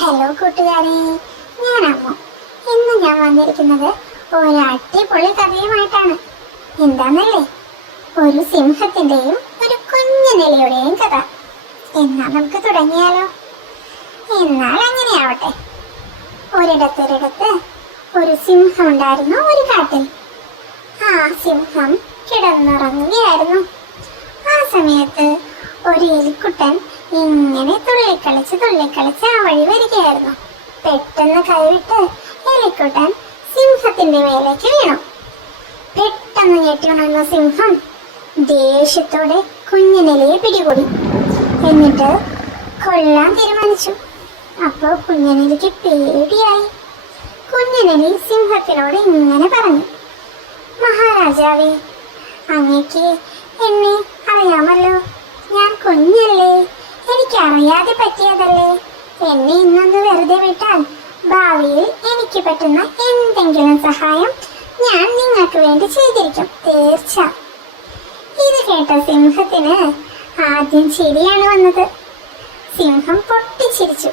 Hello കൂട്ടുകാരെ, ഞാൻ അമ്മു. ഇന്ന് ഞാൻ വന്നിരിക്കുന്നത് ഒരു അടിപൊളി കഥയുമായിട്ടാണ്. എന്താന്നല്ലേ, ഒരു സിംഹത്തിന്റെയും ഒരു കുഞ്ഞു നിലയുടെയും കഥ. എന്നാ നമുക്ക് തുടങ്ങിയാലോ? എന്നാൽ അങ്ങനെയാവട്ടെ. ഒരിടത്തൊരിടത്ത് ഒരു സിംഹം ഉണ്ടായിരുന്നു ഒരു കാട്ടിൽ. ആ സിംഹം കിടന്നുറങ്ങുകയായിരുന്നു. ആ സമയത്ത് ഒരു എലിക്കുട്ടൻ ഇങ്ങനെ തുള്ളിക്കളിച്ച് ആ വഴി വരികയായിരുന്നു. പെട്ടെന്ന് കൈവിട്ട് എലിക്കുട്ടൻ സിംഹത്തിന്റെ മേലേക്ക് വീണു. പെട്ടെന്ന് ഞെട്ടി ഉണർന്ന സിംഹം ദേഷ്യത്തോടെ കുഞ്ഞനെലിയെ പിടികൂടി. എന്നിട്ട് കൊല്ലാൻ തീരുമാനിച്ചു. അപ്പോ കുഞ്ഞനെലിക്ക് പേടിയായി. കുഞ്ഞനെലി സിംഹത്തിനോട് ഇങ്ങനെ പറഞ്ഞു: മഹാരാജാവേ, അങ്ങേക്ക് എന്നെ അറിയാമല്ലോ. ഞാൻ കുഞ്ഞല്ലേ, എനിക്കറിയാതെ പറ്റിയതല്ലേ. എന്നെ ഇന്നൊന്ന് വെറുതെ വിട്ടാൽ ഭാവിയിൽ എനിക്ക് പറ്റുന്ന എന്തെങ്കിലും സഹായം ഞാൻ നിങ്ങൾക്ക് വേണ്ടി ചെയ്തിരിക്കും, തീർച്ച. ഇത് കേട്ട സിംഹത്തിന് ആദ്യം ചിരിയാണ് വന്നത്. സിംഹം പൊട്ടിച്ചിരിച്ചു.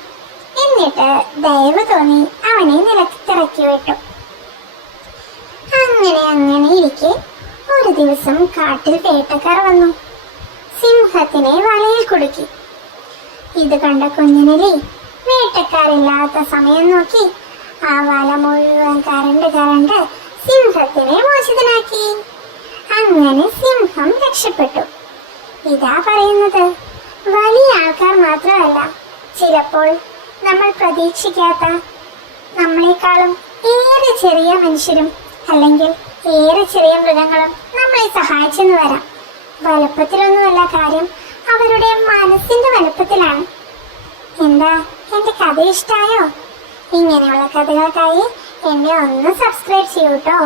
എന്നിട്ട് ദയവ് തോന്നി അവനെ നിലത്തിറക്കി വിട്ടു. അങ്ങനെ ഇരിക്കെ ഒരു ദിവസം കാട്ടിൽ വേട്ടക്കാർ വന്നു. സിംഹത്തിനെ വലയിൽ കുടുക്കി. ഇത് കണ്ട കുഞ്ഞനെലി വേട്ടക്കാരില്ലാത്ത സമയം നോക്കി ആ വല മുഴുവൻ കരണ്ട് സിംഹത്തിനെ മോചിതനാക്കി. അങ്ങനെ സിംഹം രക്ഷപ്പെട്ടു. ഇതാ പറയുന്നത്, വലിയ ആൾക്കാർ മാത്രമല്ല, ചിലപ്പോൾ നമ്മൾ പ്രതീക്ഷിക്കാത്ത നമ്മളെക്കാളും ഏറെ ചെറിയ മനുഷ്യരും അല്ലെങ്കിൽ ഏറെ ചെറിയ മൃഗങ്ങളും നമ്മളെ സഹായിച്ചെന്ന് വരാം. വലുപ്പത്തിലൊന്നുമല്ല കാര്യം, അവരുടെ മനസ്സിന്റെ വലുപ്പത്തിലാണ്. എന്താ, എന്റെ കഥ ഇഷ്ടായോ? ഇങ്ങനെയുള്ള കഥകൾക്കായി എന്നെ ഒന്ന് സബ്സ്ക്രൈബ് ചെയ്യൂട്ടോ.